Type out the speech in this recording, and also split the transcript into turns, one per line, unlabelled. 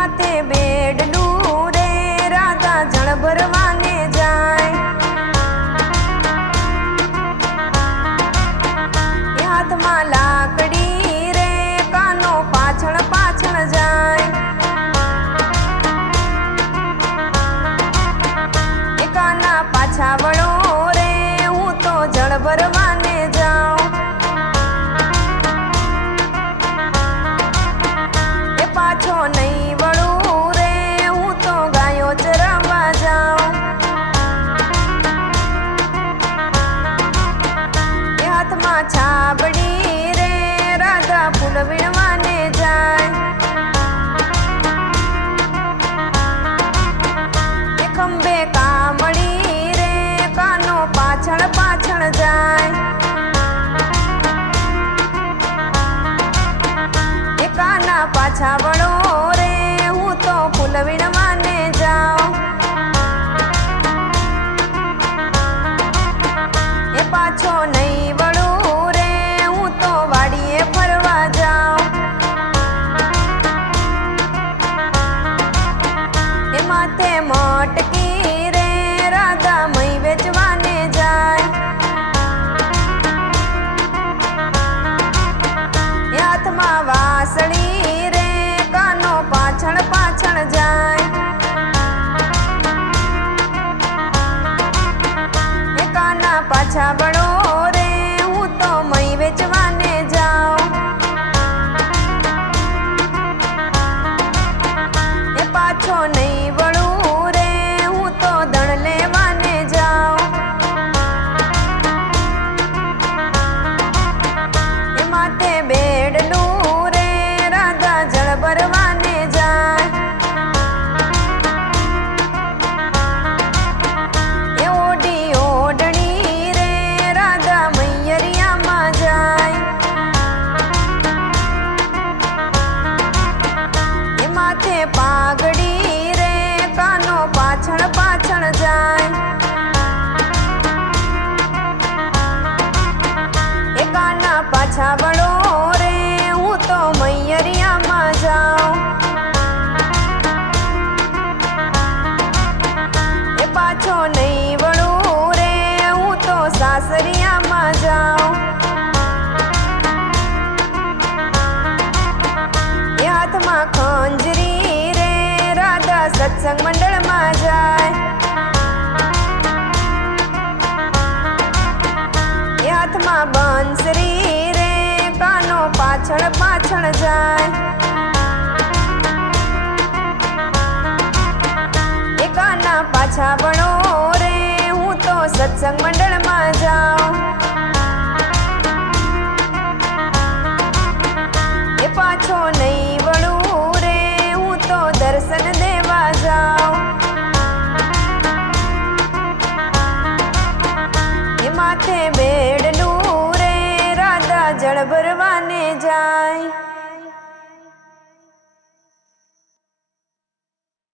માથે બેડનું રે, રાધા જળ ભરવાને જાય હાથમાં લાકડી રે, કાનો પાછળ પાછળ જાય. કાના પાછા સાબડી રે, રાધા ફૂલ વીણવાને જાય. ખંભે કામળી રે, કાનો પાછળ પાછળ જાય. કાના પાછા વળો રે, હું તો ફૂલ વીણવાને જાઉં. પાછો ન તે મોટકી રે રાધા મય વેચવાને જાય. હાથમાં વાસળી રે, કાનો પાછળ પાછળ જાય. કાના પાછા બળો વળો રે, હું તો મૈયરિયામાં જાઉં. એ પાછો નહીં વળું રે, હું તો સાસરિયામાં જાઉં. એ હાથમાં ખંજરી રે, રાધા સત્સંગ મંડળમાં જાય. પાછળ જાય એકાના પાછા વળો રે હું તો સત્સંગ મંડળમાં જાઉં. એ પાછો નહીં જળ ભરવાને જાય.